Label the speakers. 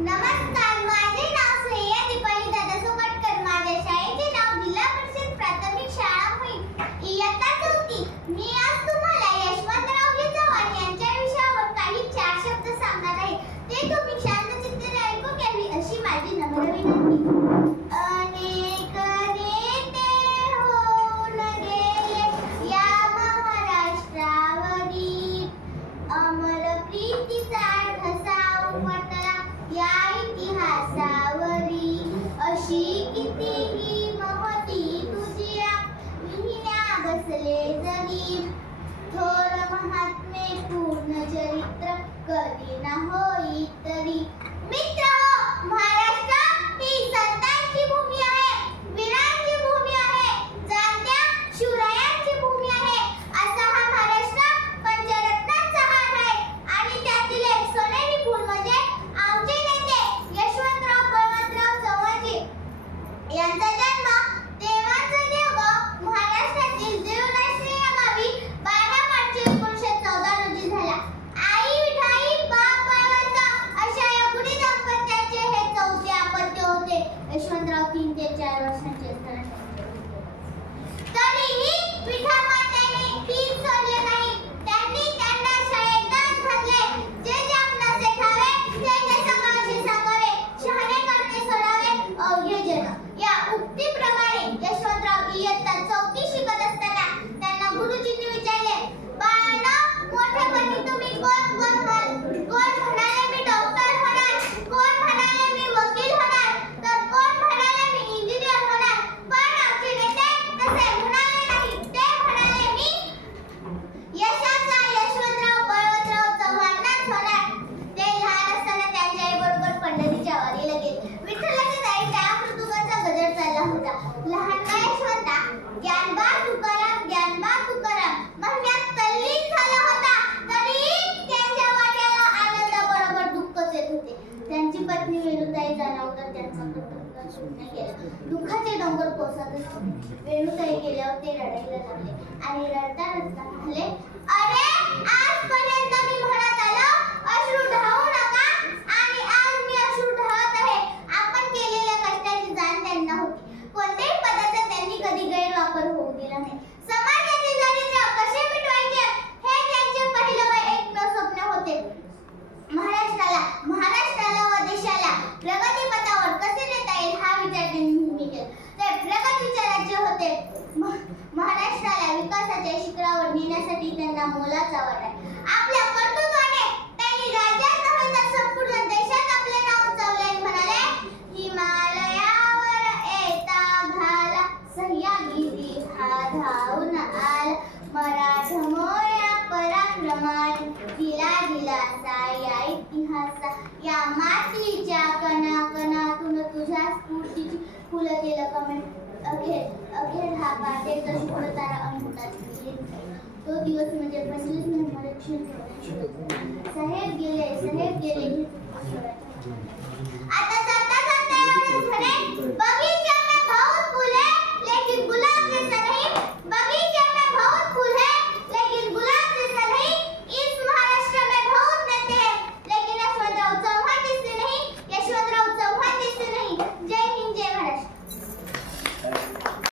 Speaker 1: नमस्कार माझे नाव श्रेया दीपाली दादा सोबटकर माझ्या शाळेचे नाव जिल्हा परिषद प्राथमिक शाळा होईल. इयत्ता चौथी. मी आज तुम्हाला यशवंतराव चव्हाण यांच्या विषयावर काही चार शब्द सांगणार आहे. ते तुम्ही महात्मे पूर्ण चरित्र कर. 12 दुःखाचे डोंगर गेल्यावर ते रडायला लागले. आणि रडता रडता म्हणाले अरे विकासाच्या शिखरावर नेण्यासाठी त्यांना मोलाचा वाटा आपल्या कर्तृत्वाने त्यांनी राज्यात नव्हे संपूर्ण देशात आपले नाव उंचावले आणि म्हणाले हिमालयावर येता घाला सह्यागिरी हा धावून आला मराठमोया पराक्रमान दिला दिलासा या इतिहासा या मातीच्या कणाकणातून तुझ्या स्फूर्तीची फुलं केलं कमेंट अखेर अखेर हा पाटेचा शुभ्रतारा अंकुटात तो दिवस म्हणजे पंचवीस नोव्हेंबर साहेब गेले साहेब गेले.